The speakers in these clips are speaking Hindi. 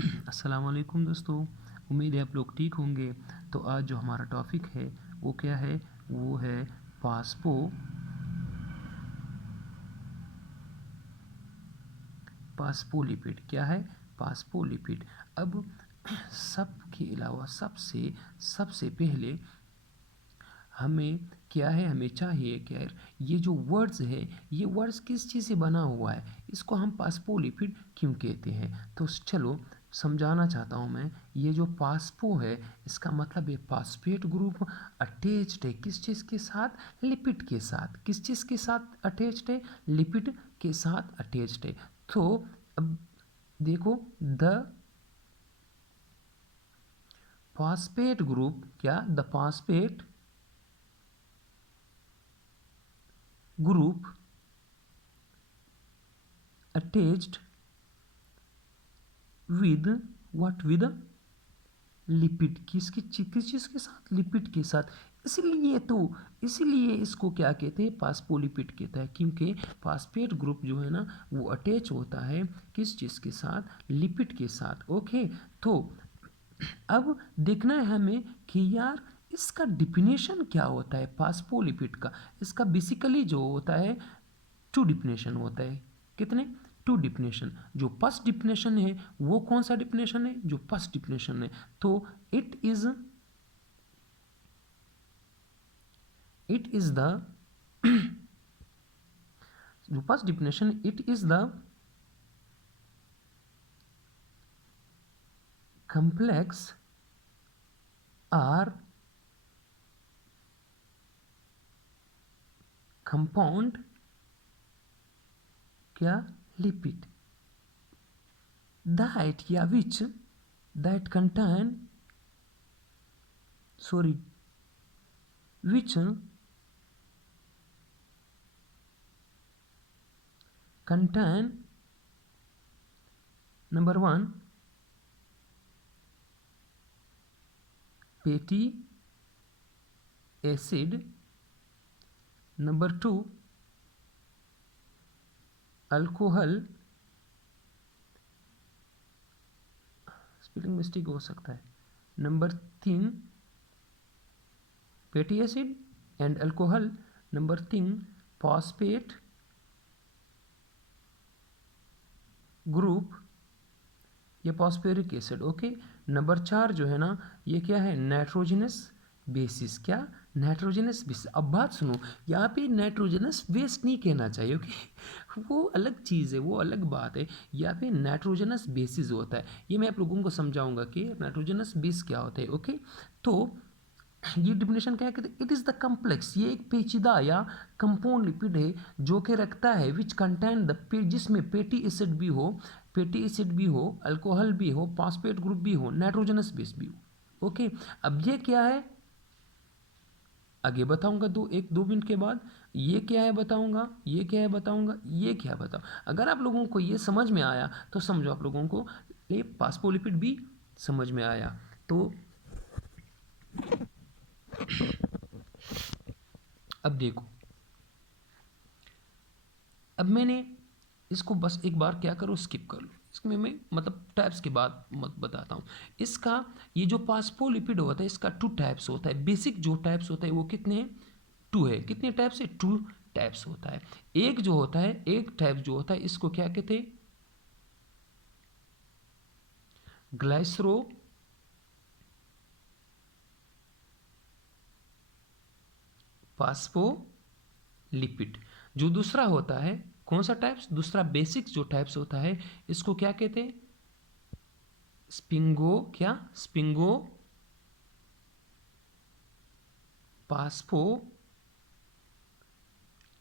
अस्सलाम वालेकुम दोस्तों, उम्मीद है आप लोग ठीक होंगे। तो आज जो हमारा टॉपिक है वो क्या है? वो है पासपोलिपिड। क्या है? पासपोलिपिड। अब सबके अलावा सबसे सबसे पहले हमें क्या है, हमें चाहिए कि यार ये जो वर्ड्स है, ये वर्ड्स किस चीज़ से बना हुआ है, इसको हम पासपोलिपिड क्यों कहते हैं। तो चलो समझाना चाहता हूँ मैं। ये जो पासपो है, इसका मतलब है फास्फेट ग्रुप अटैच्ड है किस चीज़ के साथ? लिपिड के साथ। किस चीज़ के साथ अटैच्ड है? लिपिड के साथ अटैच्ड है। तो अब देखो, द फास्फेट ग्रुप, क्या? The phosphate group attached with what? with lipid. किस चीज़ के साथ? लिपिड के साथ। इसीलिए इसको क्या कहते हैं? फास्फोलिपिड कहता है, क्योंकि फास्फेट ग्रुप जो है ना वो अटैच होता है किस चीज़ के साथ? लिपिड के साथ। ओके, तो अब देखना है हमें कि यार इसका डिफिनेशन क्या होता है फास्फोलिपिड का। इसका बेसिकली जो होता है टू डिफिनेशन होता है। कितने? Two definition. जो फर्स्ट डिफिनेशन है वो कौन सा डिफिनेशन है? जो फर्स्ट डिफिनेशन है, तो इट इज द जो first definition, it is the complex or compound, क्या? लिपिड that या which that contain sorry which contain number 1 fatty acid, number 2 alcohol, spelling mistake हो सकता है, number 3 fatty acid and alcohol, number 3 phosphate group या फॉस्फेरिक एसिड। ओके, नंबर 4 जो है ना ये क्या है? Nitrogenous bases. क्या? Nitrogenous bases. अब बात सुनो, यहाँ पे नाइट्रोजनस बेस नहीं कहना चाहिए, ओके वो अलग चीज़ है, वो अलग बात है। यहाँ पे नाइट्रोजनस बेसिस होता है। ये मैं आप लोगों को समझाऊंगा कि नाइट्रोजनस बेस क्या होता है। ओके, तो ये डिफिनेशन क्या है? इट इज़ द कम्प्लेक्स, ये एक पेचीदा या कंपाउंड लिपिड है जो कि रखता है विच कंटेन द, जिसमें फैटी एसिड भी हो, अल्कोहल भी हो, फॉस्फेट ग्रुप भी हो, नाइट्रोजनस बेस भी हो। ओके, अब ये क्या है आगे बताऊंगा, 2 मिनट के बाद। ये क्या है बताऊंगा, ये क्या है बताऊंगा, ये क्या है बताऊँ। अगर आप लोगों को ये समझ में आया तो समझो आप लोगों को ये फास्फोलिपिड भी समझ में आया। तो अब देखो, अब मैंने इसको बस एक बार क्या करो, स्किप कर लो। इसमें मैं मतलब टाइप्स के बाद मत बताता हूँ। इसका ये जो फास्फोलिपिड होता है इसका 2 टाइप्स होता है। बेसिक जो टाइप्स होता है वो कितने हैं? 2 है। कितने टाइप्स है? 2 टाइप्स होता है। एक जो होता है, एक टाइप जो होता है इसको क्या कहते हैं? ग्लाइसरो फास्फोलिपिड। जो दूसरा होता है, कौन सा टाइप्स? दूसरा बेसिक जो टाइप्स होता है इसको क्या कहते हैं? स्पिंगो, क्या? स्पिंगो पासफो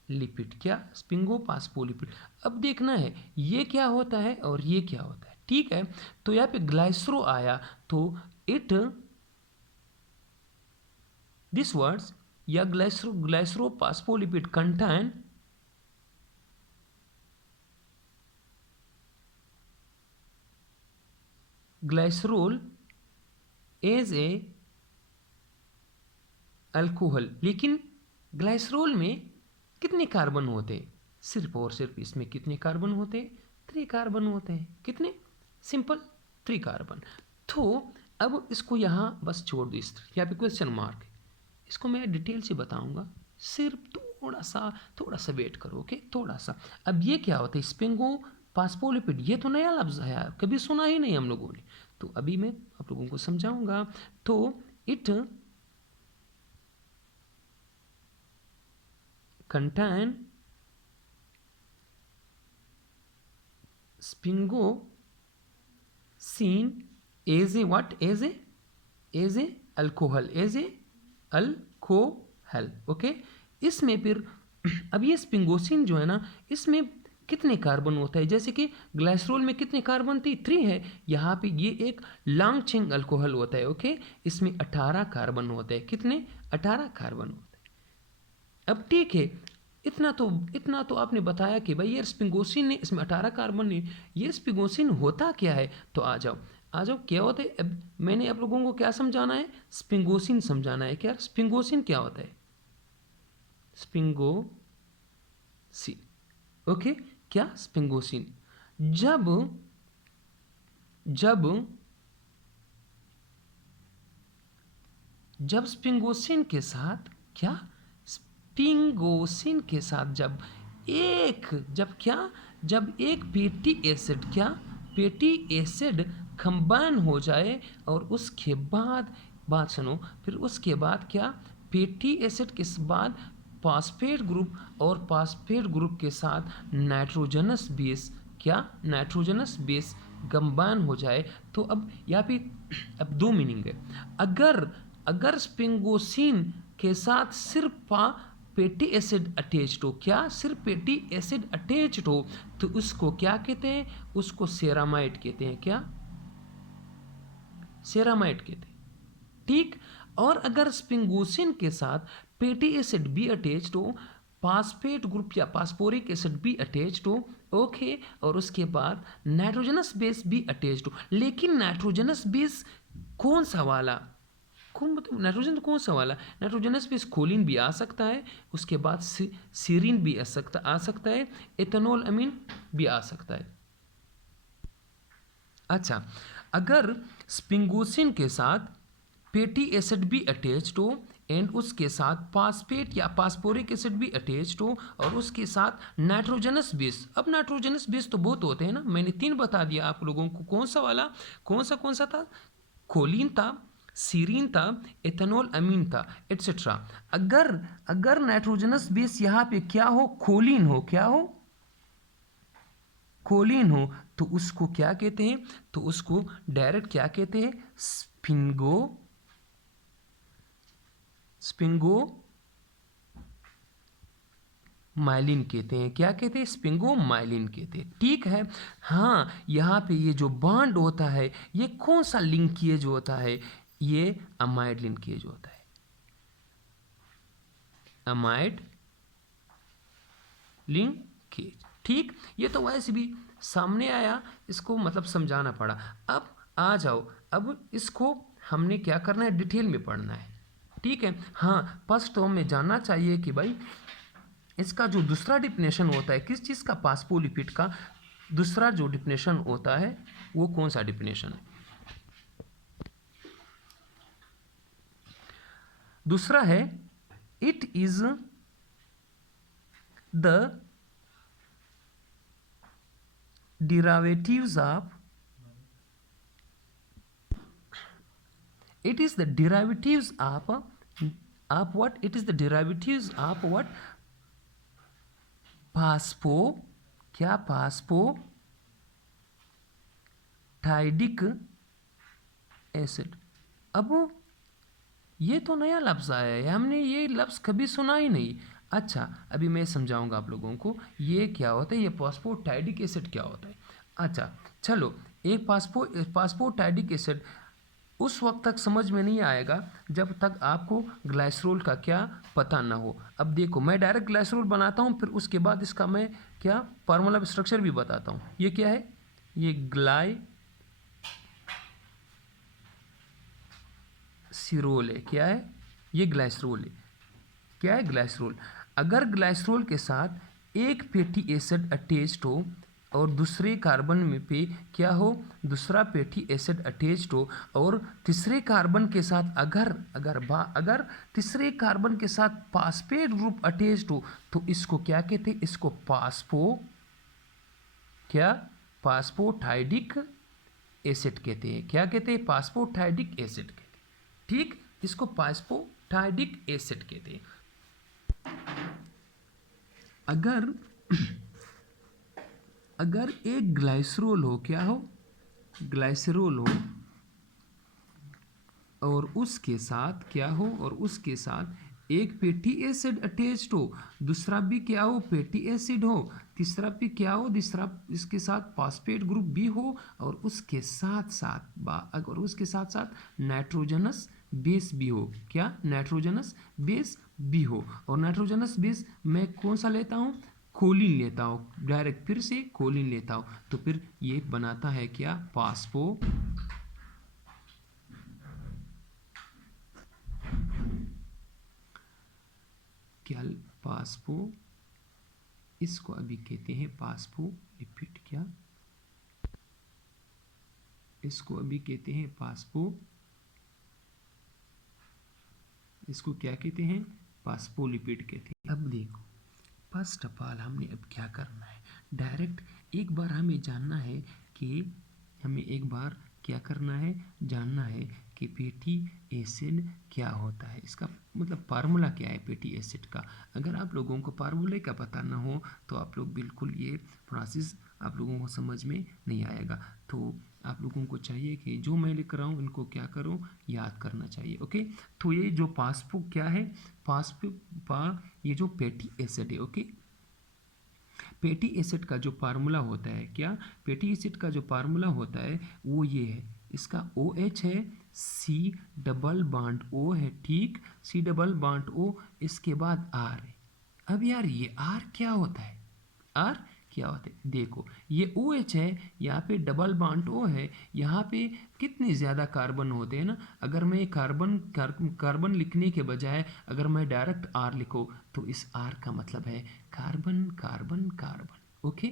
लिपिड। क्या? स्पिंगो पासफोलिपिड। अब देखना है ये क्या होता है और ये क्या होता है। ठीक है, तो यहाँ पे ग्लाइसरो आया तो इट दिस वर्ड्स या glycerophospholipid contain glycerol as a alcohol. लेकिन ग्लाइसरोल में कितने कार्बन होते हैं? सिर्फ और सिर्फ इसमें कितने कार्बन होते हैं? 3 कार्बन होते हैं। कितने? Simple 3 carbon. तो अब इसको यहाँ बस छोड़ दो, इस यहाँ पे क्वेश्चन मार्क, इसको मैं डिटेल से बताऊंगा, सिर्फ थोड़ा सा वेट करो, ओके, थोड़ा सा। अब ये क्या होता है, स्पिंगो फास्फोलिपिड, ये तो नया लफ्ज़ है यार, कभी सुना ही नहीं हम लोगों ने, तो अभी मैं आप लोगों को समझाऊंगा। तो it contain sphingosine as a what, as a alcohol, okay. इसमें फिर अब ये स्पिंगोसिन जो है ना, इसमें कितने कार्बन होता है, जैसे कि ग्लाइसरोल में कितने कार्बन थी, 3 है, यहाँ पे ये एक लॉन्ग चेन अल्कोहल होता है, ओके, इसमें 18 कार्बन होते हैं, कितने, 18 कार्बन होते हैं। अब ठीक है, इतना तो आपने बताया कि भाई ये स्पिंगोसिन ने, इसमें 18 कार्बन ने, ये स्पिंगोसिन होता क्या है, तो आ जाओ क्या होता है। अब मैंने आप लोगों को क्या समझाना है, स्पिंगोसिन समझाना है। क्या स्पिंगोसिन क्या होता है, स्पिंगोसिन, ओके, क्या स्पिंगोसिन, जब स्पिंगोसिन के साथ, क्या स्पिंगोसिन के साथ जब एक फैटी एसिड कंबाइन हो जाए, और उसके बाद बात सुनो, फिर उसके बाद क्या, फैटी एसिड के बाद फॉस्फेट ग्रुप, और फॉस्फेट ग्रुप के साथ नाइट्रोजनस बेस, क्या नाइट्रोजनस बेस कंबाइन हो जाए, तो अब यहाँ पे अब 2 मीनिंग है। अगर स्पिंगोसिन के साथ सिर्फ फैटी एसिड अटैच्ड हो, क्या सिर्फ फैटी एसिड अटैच्ड हो, तो उसको क्या कहते हैं, उसको सेरामाइड कहते हैं, क्या सेरामाइड कहते हैं, ठीक। और अगर स्पिंगोसिन के साथ फैटी एसिड भी अटैच्ड हो, फास्फेट ग्रुप या फास्फोरिक एसिड भी अटैच्ड हो, ओके, और उसके बाद नाइट्रोजनस बेस भी अटैच्ड हो, लेकिन नाइट्रोजनस बेस कौन सा वाला, कौन मतलब नाइट्रोजन तो कौन सा वाला, नाइट्रोजनस बेस खोलिन भी आ सकता है, उसके बाद सीरीन भी आ सकता है, एथेनॉल अमीन भी आ सकता है। अच्छा, अगर स्पिंगोसिन के साथ फैटी एसिड भी अटैच्ड हो, एंड उसके साथ फास्फेट या फास्फोरिक एसिड भी अटैच्ड हो, और उसके साथ नाइट्रोजनस बेस, अब नाइट्रोजनस बेस तो बहुत होते हैं ना, मैंने 3 बता दिया आप लोगों को, कौन सा वाला, कौन सा था, खोलिन था, सीरीन था, एथेनॉल अमीन था, एटसेट्रा। अगर नाइट्रोजनस बेस यहाँ पे क्या हो, खोलिन हो, क्या हो, खोलिन हो, तो उसको क्या कहते हैं, तो उसको डायरेक्ट क्या कहते हैं, स्पिंगो माइलिन कहते हैं, क्या कहते हैं, स्पिंगो माइलिन कहते हैं, ठीक है। हाँ, यहाँ पे ये जो बॉन्ड होता है, ये कौन सा लिंकेज होता है, ये अमाइड लिंकेज होता है, अमाइड लिंकेज, ठीक। ये तो वैसे भी सामने आया, इसको मतलब समझाना पड़ा। अब आ जाओ, अब इसको हमने क्या करना है, डिटेल में पढ़ना है, ठीक है। हाँ, फर्स्ट तो हमें जानना चाहिए कि भाई इसका जो दूसरा डिफिनेशन होता है, किस चीज़ का, फास्फोलिपिड का दूसरा जो डिफिनेशन होता है, वो कौन सा डिफिनेशन है, दूसरा है, it is the derivatives of, it is the derivatives of what, it is the derivatives of what, phospho, क्या फास्फोटाइडिक एसिड। अब ये तो नया लफ्ज़ आया है, हमने ये लफ्ज़ कभी सुना ही नहीं। अच्छा, अभी मैं समझाऊंगा आप लोगों को ये क्या होता है, ये फास्फोटाइडिक एसिड क्या होता है। अच्छा चलो, एक फास्फोटाइडिक एसिड उस वक्त तक समझ में नहीं आएगा जब तक आपको ग्लाइसरोल का क्या पता ना हो। अब देखो, मैं डायरेक्ट ग्लाइसरोल बनाता हूँ, फिर उसके बाद इसका मैं क्या फार्मूला स्ट्रक्चर भी बताता हूँ। ये क्या है, ये ग्लाइसिरोल है, क्या है, ये ग्लाइसरोल है, क्या है, ग्लाइसरोल। अगर ग्लाइसरोल के साथ एक फैटी एसिड अटैच्ड हो, और दूसरे कार्बन में पे क्या हो, दूसरा फैटी एसिड अटैच्ड हो, और तीसरे कार्बन के साथ अगर तीसरे कार्बन के साथ फास्फेट ग्रुप अटैच्ड हो तो इसको क्या कहते हैं, इसको फास्फोटाइडिक एसिड कहते हैं। क्या कहते हैं, फास्फोटाइडिक एसिड कहते हैं। ठीक, इसको फास्फोटाइडिक एसिड कहते हैं। अगर एक ग्लाइसरोल हो, क्या हो, ग्लाइसरोल हो, और उसके साथ क्या हो, और उसके साथ एक फैटी एसिड अटैच्ड हो, दूसरा भी क्या हो, फैटी एसिड हो, तीसरा भी क्या हो, तीसरा इसके साथ फास्फेट ग्रुप भी हो, और उसके साथ साथ नाइट्रोजनस बेस भी हो। क्या, नाइट्रोजनस बेस भी हो। और नाइट्रोजनस बेस मैं कौन सा लेता हूँ, कोलिन लेता हूँ, डायरेक्ट फिर से कोलिन लेता हूँ, तो फिर ये बनाता है क्या, फास्फो, इसको अभी कहते हैं फास्फोलिपिड। क्या, इसको अभी कहते हैं इसको क्या कहते हैं, फास्फोलिपिड कहते हैं। अब देखो, फर्स्ट ऑफ ऑल हमने अब क्या करना है, डायरेक्ट एक बार हमें जानना है कि जानना है कि फैटी एसिड क्या होता है, इसका मतलब फार्मूला क्या है फैटी एसिड का। अगर आप लोगों को फार्मूले का पता ना हो तो आप लोग बिल्कुल ये प्रोसेस आप लोगों को समझ में नहीं आएगा। तो आप लोगों को चाहिए कि जो मैं लिख रहा हूँ इनको क्या करो, याद करना चाहिए। ओके, तो ये जो क्या है, ये जो फैटी एसिड है। ओके, फैटी एसिड का जो फार्मूला होता है, क्या, फैटी एसिड का जो फार्मूला होता है वो ये है, इसका OH है, C डबल बॉन्ड O है। ठीक, C डबल बॉन्ड O, इसके बाद R है। अब यार ये R क्या होता है, R क्या होता है, देखो ये OH है, यहाँ पे डबल बॉन्ड O है, यहाँ पे कितने ज़्यादा कार्बन होते हैं ना। अगर मैं कार्बन लिखने के बजाय अगर मैं डायरेक्ट R लिखूँ तो इस R का मतलब है कार्बन कार्बन कार्बन। ओके,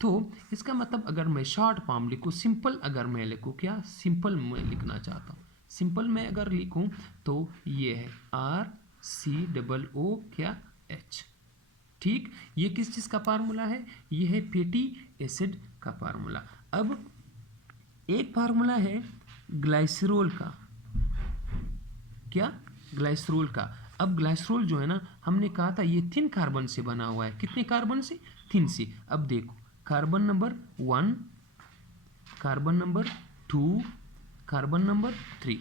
तो इसका मतलब अगर मैं शॉर्ट फॉर्म लिखूँ, सिंपल अगर मैं लिखूँ, क्या सिंपल मैं लिखना चाहता हूँ, सिंपल मैं अगर लिखूँ तो ये है RCOO क्या H। ठीक, ये किस चीज़ का फार्मूला है, ये है फैटी एसिड का फार्मूला। अब एक फार्मूला है ग्लाइसरोल का, क्या, ग्लाइसरोल का। अब ग्लाइसरोल जो है ना, हमने कहा था ये 3 कार्बन से बना हुआ है, कितने कार्बन से, 3 से। अब देखो, carbon number 1, carbon number 2, carbon number 3,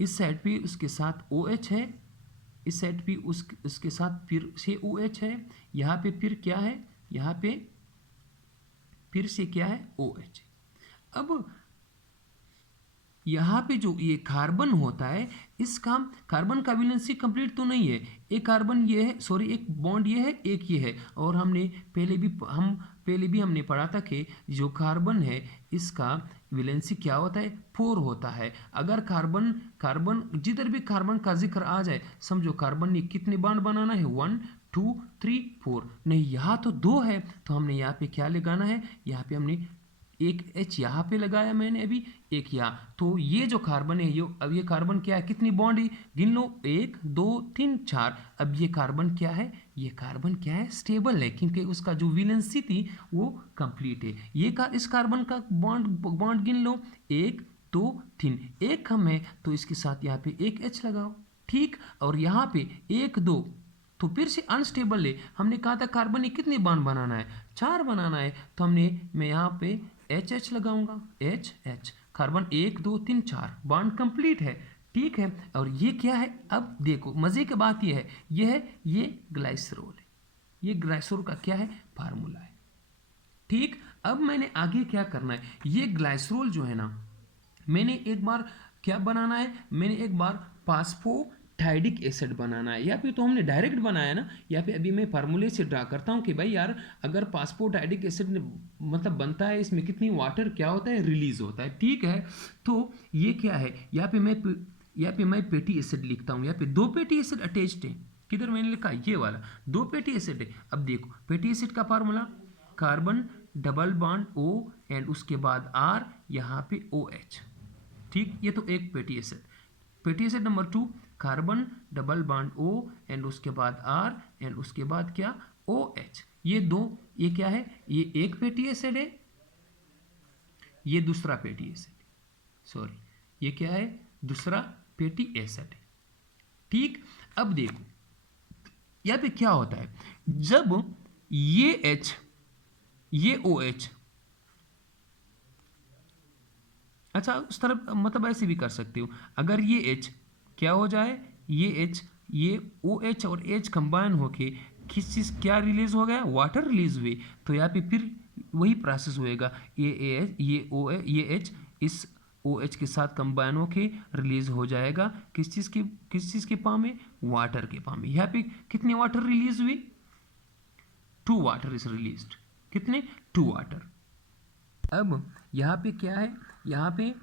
इस साइड पे उसके साथ OH है, इस साइड पे उसके साथ फिर से OH है, यहाँ पे फिर क्या है, यहाँ पे फिर से क्या है, OH। अब यहाँ पे जो ये कार्बन होता है, इसका कार्बन का वैलेंसी कंप्लीट तो नहीं है, एक कार्बन ये है, सॉरी एक बॉन्ड ये है, एक ये है। और हमने पहले भी हमने पढ़ा था कि जो कार्बन है इसका वैलेंसी क्या होता है, 4 होता है। अगर कार्बन जिधर भी कार्बन का जिक्र आ जाए, समझो कार्बन ने कितने बॉन्ड बनाना है, 1 2 3 4, नहीं यहाँ तो 2 है, तो हमने यहाँ पे क्या लगाना है, यहाँ पे हमने एक H यहाँ पे लगाया मैंने अभी, एक यहाँ। तो ये जो कार्बन है, अब ये कार्बन क्या है, कितनी बॉन्ड है, गिन लो, 1 2 3 4। अब ये कार्बन क्या है, ये कार्बन क्या है, स्टेबल है, क्योंकि उसका जो वैलेंसी थी वो कंप्लीट है। इस कार्बन का बॉन्ड गिन लो, 1 2 3, एक कम है तो इसके साथ यहाँ पे एक H लगाओ। ठीक, और यहाँ पे 1 2, तो फिर से अनस्टेबल है, हमने कहा था कार्बन ने कितने बॉन्ड बनाना है, 4 बनाना है, तो मैं यहाँ पे H लगाऊंगा, H कार्बन 1 2 3 4 बॉन्ड कंप्लीट है। ठीक है, और ये क्या है, अब देखो मजे की बात ये है ये ग्लाइसरोल है, ये ग्लाइसरोल का क्या है, फार्मूला है। ठीक, अब मैंने आगे क्या करना है, ये ग्लाइसरोल जो है ना, मैंने एक बार क्या बनाना है, मैंने एक बार फास्फोटाइडिक एसिड बनाना है, या फिर तो हमने डायरेक्ट बनाया ना, या फिर अभी मैं फार्मूले से ड्रा करता हूँ कि भाई यार अगर फास्फोटाइडिक एसिड मतलब बनता है, इसमें कितनी वाटर क्या होता है, रिलीज होता है। ठीक है, तो ये क्या है, यहाँ पे मैं फैटी एसिड लिखता हूँ, यहाँ पे 2 फैटी एसिड अटैच्ड है, किधर मैंने लिखा ये वाला, 2 फैटी एसिड है। अब देखो फैटी एसिड का formula carbon double bond O and उसके बाद R, यहाँ पे OH। ठीक, ये तो एक fatty acid. Fatty acid number 2 carbon double bond O and उसके बाद R एंड उसके बाद क्या OH। ये दो, ये क्या है, ये एक फैटी एसिड है, ये दूसरा फैटी एसिड, सॉरी ये क्या है, दूसरा फैटी एसिड है। ठीक, अब देखो यहाँ पे क्या होता है, जब ये H ये OH, अच्छा उस तरफ मतलब ऐसे भी कर सकते हो, अगर ये H क्या हो जाए, ये H ये OH और H कंबाइन होके किस चीज़ क्या रिलीज हो गया, वाटर रिलीज हुए, तो यहाँ पे फिर वही प्रोसेस होएगा, ये H इस OH के साथ कंबाइन होके रिलीज हो जाएगा किस चीज़ के फॉर्म में, वाटर के फॉर्म में। यहाँ पे कितने वाटर रिलीज हुए, 2 वाटर इज रिलीज्ड, कितने, 2 वाटर। अब यहाँ पे क्या है, यहाँ पे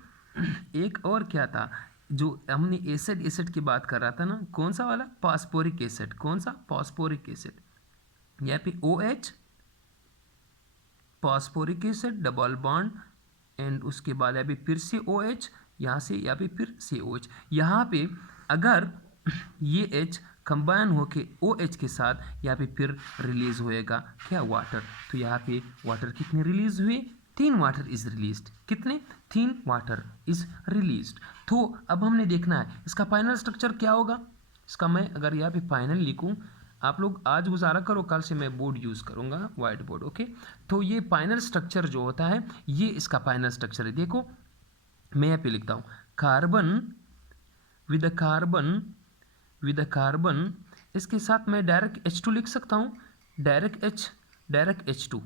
एक और क्या था, जो हमने एसिड की बात कर रहा था ना, कौन सा वाला, फास्फोरिक एसिड, कौन सा, फास्फोरिक एसिड। यहाँ पे OH phosphoric acid double bond and उसके बाद यहाँ पे फिर से OH, यहाँ से यहाँ पे फिर से OH। यहाँ पे अगर ये H कंबाइन होके OH के साथ यहाँ पे फिर रिलीज होएगा क्या, वाटर। तो यहाँ पे वाटर कितने रिलीज हुए, 3 वाटर इज रिलीज्ड, कितने, 3 वाटर इज रिलीज्ड। तो अब हमने देखना है इसका फाइनल स्ट्रक्चर क्या होगा। इसका मैं अगर यहाँ पे फाइनल लिखूँ, आप लोग आज गुजारा करो, कल से मैं बोर्ड यूज़ करूँगा, वाइट बोर्ड, ओके। तो ये फाइनल स्ट्रक्चर जो होता है, ये इसका फाइनल स्ट्रक्चर है। देखो मैं यहाँ पे लिखता हूँ कार्बन विद कार्बन, इसके साथ मैं डायरेक्ट H2 लिख सकता हूँ, डायरेक्ट H2।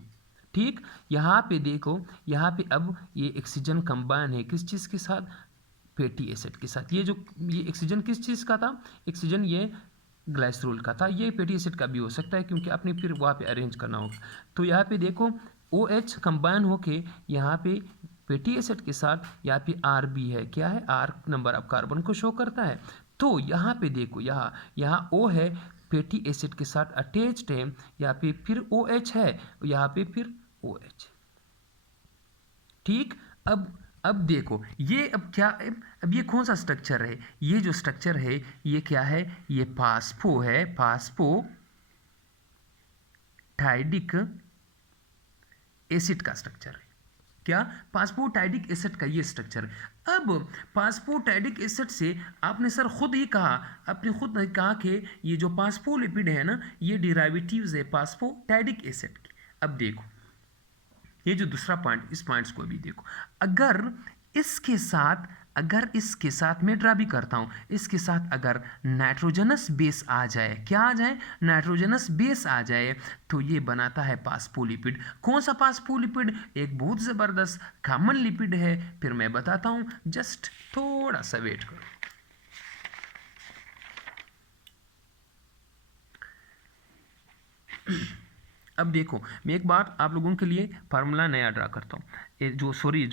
ठीक, यहाँ पे देखो, यहाँ पे अब ये ऑक्सीजन कंबाइन है किस चीज़ के साथ, फैटी एसिड के साथ। ये ऑक्सीजन किस चीज़ का था, ऑक्सीजन ये ग्लाइसरोल का था, ये फैटी एसिड का भी हो सकता है क्योंकि आपने फिर वहाँ पे अरेंज करना होगा। तो यहाँ पे देखो OH कंबाइन होके यहाँ पे फैटी एसिड के साथ यहाँ पे R भी है, क्या है, R नंबर ऑफ कार्बन को शो करता है। तो यहाँ पे देखो, यहाँ O है, फैटी एसिड के साथ अटैच्ड है, यहाँ पे फिर OH है, यहाँ पे फिर OH। ठीक, अब देखो ये अब क्या, अब ये कौन सा स्ट्रक्चर है, ये जो स्ट्रक्चर है ये क्या है, ये फास्फो है, फास्फोटाइडिक एसिड का स्ट्रक्चर है, क्या, फास्फोटाइडिक एसिड का ये स्ट्रक्चर है। अब फास्फोटाइडिक एसिड से आपने सर खुद ही कहा, आपने खुद कहा कि ये जो फास्फोलिपिड है ना, ये डिराइवेटिव्स है फास्फोटाइडिक एसिड के। अब देखो ये जो दूसरा पॉइंट, इस पॉइंट्स को भी देखो, अगर इसके साथ मैं ड्रा भी करता हूँ, इसके साथ अगर नाइट्रोजनस बेस आ जाए, क्या आ जाए, नाइट्रोजनस बेस आ जाए, तो ये बनाता है फास्फोलिपिड। कौन सा फास्फोलिपिड, एक बहुत ज़बरदस्त कॉमन लिपिड है, फिर मैं बताता हूँ, जस्ट थोड़ा सा वेट करो। अब देखो मैं एक बार आप लोगों के लिए फार्मूला नया ड्रा करता हूँ, जो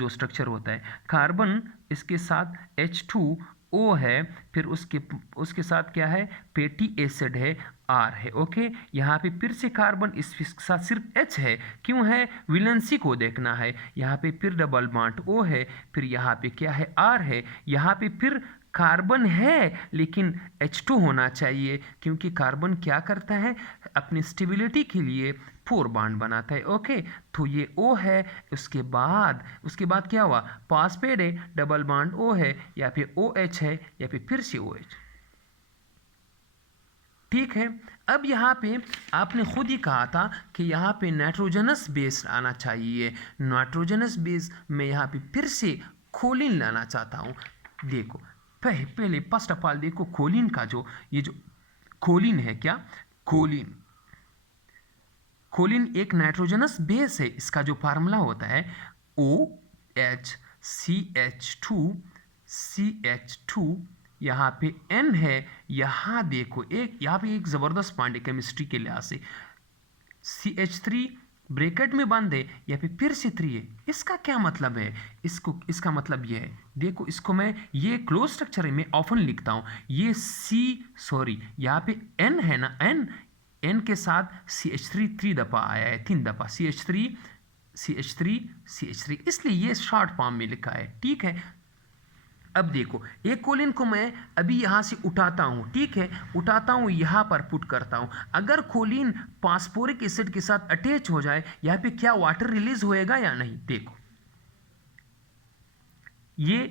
स्ट्रक्चर होता है, कार्बन इसके साथ H2O है, फिर उसके साथ क्या है, फैटी एसिड है, R है, ओके। यहाँ पे फिर से कार्बन, इसके साथ सिर्फ H है, क्यों है, वैलेंसी को देखना है। यहाँ पे फिर डबल बॉन्ड O है, फिर यहाँ पे क्या है, R है, यहाँ पे फिर कार्बन है लेकिन H2 होना चाहिए, क्योंकि कार्बन क्या करता है, अपनी स्टेबिलिटी के लिए 4 बॉन्ड बनाता है, ओके। तो ये O है, उसके बाद क्या हुआ, फास्फेट है, डबल बॉन्ड O है, या फिर OH है, या फिर से OH। ठीक है, अब यहाँ पे आपने खुद ही कहा था कि यहाँ पे नाइट्रोजनस बेस आना चाहिए, नाइट्रोजनस बेस मैं यहाँ पे फिर से खोलिन लाना चाहता हूँ। देखो पहले फर्स्ट ऑफ ऑल देखो खोलिन का ये जो खोलिन है, क्या, खोलिन एक नाइट्रोजनस बेस है, इसका जो फार्मूला होता है OHCH2CH2, यहाँ पे N है, यहाँ देखो यहाँ पे एक ज़बरदस्त पॉइंट है केमिस्ट्री के लिहाज से, CH3 ब्रैकेट में बांध दे या फिर से 3 है, इसका क्या मतलब है? इसका मतलब ये है, देखो इसको मैं, ये क्लोज स्ट्रक्चर है, मैं ऑफन लिखता हूँ, ये यहाँ पे n है ना, n के साथ CH3 3 दफ़ा आया है, 3 दफ़ा CH3, इसलिए ये शॉर्ट फॉर्म में लिखा है, ठीक है। अब देखो एक कोलिन को मैं अभी यहाँ से उठाता हूँ, ठीक है, उठाता हूँ, यहाँ पर पुट करता हूँ। अगर कोलिन फास्फोरिक एसिड के साथ अटैच हो जाए, यहाँ पे क्या वाटर रिलीज होएगा या नहीं? देखो ये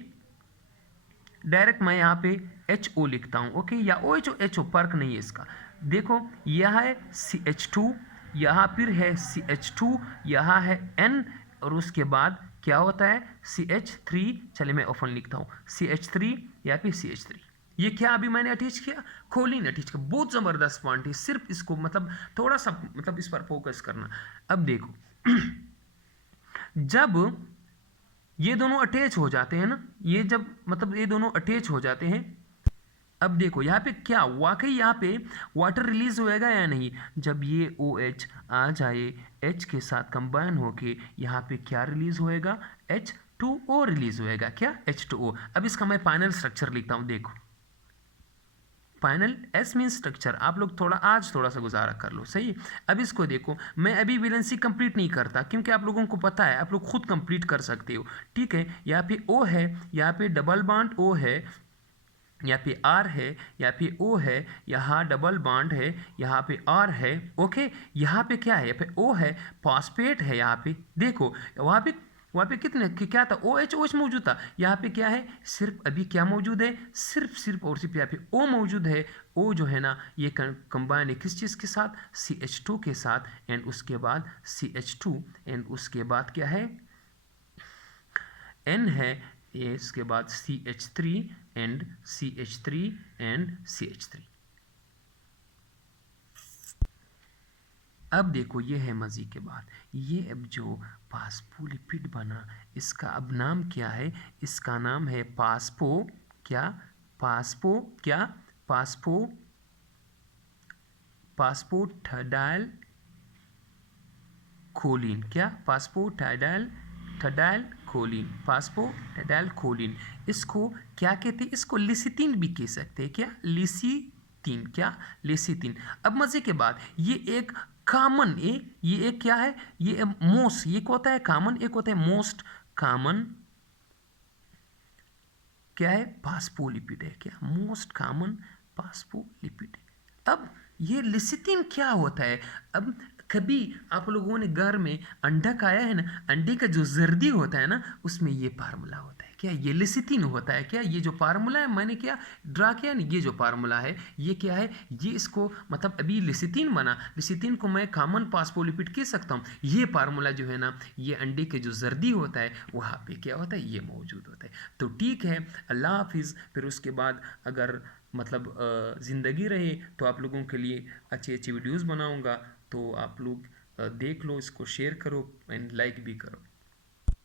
डायरेक्ट मैं यहाँ पे HO लिखता हूँ, ओके, या OH HO फर्क नहीं है इसका। देखो यह है CH2, यहाँ फिर है CH2, यहाँ है N, और उसके बाद क्या होता है CH3, चलिए मैं ओपन लिखता हूँ CH3 या फिर CH3। ये क्या अभी मैंने अटैच किया? खोलिन अटैच किया। बहुत ज़बरदस्त पॉइंट है, सिर्फ इसको मतलब थोड़ा सा मतलब इस पर फोकस करना। अब देखो जब ये दोनों अटैच हो जाते हैं ना, ये जब मतलब ये दोनों अटैच हो जाते हैं, अब देखो यहाँ पे क्या वाकई यहाँ पे वाटर रिलीज होएगा या नहीं? जब ये OH आ जाए H के साथ कंबाइन होके, यहाँ पे क्या रिलीज होएगा? H2O रिलीज होएगा। क्या? H2O। अब इसका मैं फाइनल स्ट्रक्चर लिखता हूँ, देखो फाइनल S मीन स्ट्रक्चर, आप लोग थोड़ा सा गुजारा कर लो, सही है। अब इसको देखो, मैं अभी वैलेंसी कंप्लीट नहीं करता क्योंकि आप लोगों को पता है, आप लोग खुद कंप्लीट कर सकते हो, ठीक है। यहाँ पे O है, यहाँ पे डबल बॉन्ड O है, यहाँ पे R है, यहाँ पे O है, यहाँ डबल बॉन्ड है, यहाँ पे R है, ओके। यहाँ पे क्या है? यहाँ पे O है, फॉस्फेट है, यहाँ पे देखो वहाँ पे कितने क्या था? OH मौजूद था। यहाँ पे क्या है? सिर्फ अभी क्या मौजूद है? सिर्फ और सिर्फ यहाँ पे O मौजूद है। O जो है ना, ये कंबाइन है किस चीज़ के साथ? CH2 के साथ, एंड उसके बाद CH2, एंड उसके बाद क्या है? N है, इसके बाद CH3 and CH3 and CH3। अब देखो ये है मज़े की बात, ये अब जो फास्फोलिपिड बना, इसका अब नाम क्या है? इसका नाम है फास्फोटाइल खोलिन। क्या? फास्फोटाइल खोलिन। इसको क्या कहते हैं? इसको लिसिटीन भी कह सकते हैं। क्या? लिसिटीन। क्या? लिसिटीन। अब मजे के बाद ये एक कॉमन, ये एक क्या है? ये मोस्ट, ये क्या होता है? कॉमन, एक होता है मोस्ट कॉमन, क्या है? फास्फोलिपिड है। क्या? Most common phospholipid. अब ये लिसिटीन क्या होता है? अब कभी आप लोगों ने घर में अंडा खाया है ना, अंडे का जो जर्दी होता है ना, उसमें ये फार्मूला होता है। क्या? ये लिसिटीन होता है। क्या? ये जो फार्मूला है मैंने क्या ड्रा किया ना, ये जो फार्मूला है ये क्या है? ये इसको मतलब अभी लिसिटीन बना, लिसिटीन को मैं कॉमन फास्फोलिपिड कह सकता हूँ। ये फार्मूला जो है ना, ये अंडे के जो जर्दी होता है वहाँ पे क्या होता है? ये मौजूद होता है। तो ठीक है, अल्लाह हाफिज़। फिर उसके बाद अगर मतलब ज़िंदगी रहे तो आप लोगों के लिए अच्छी अच्छी वीडियोज़ बनाऊँगा, तो आप लोग देख लो, इसको शेयर करो एंड लाइक भी करो।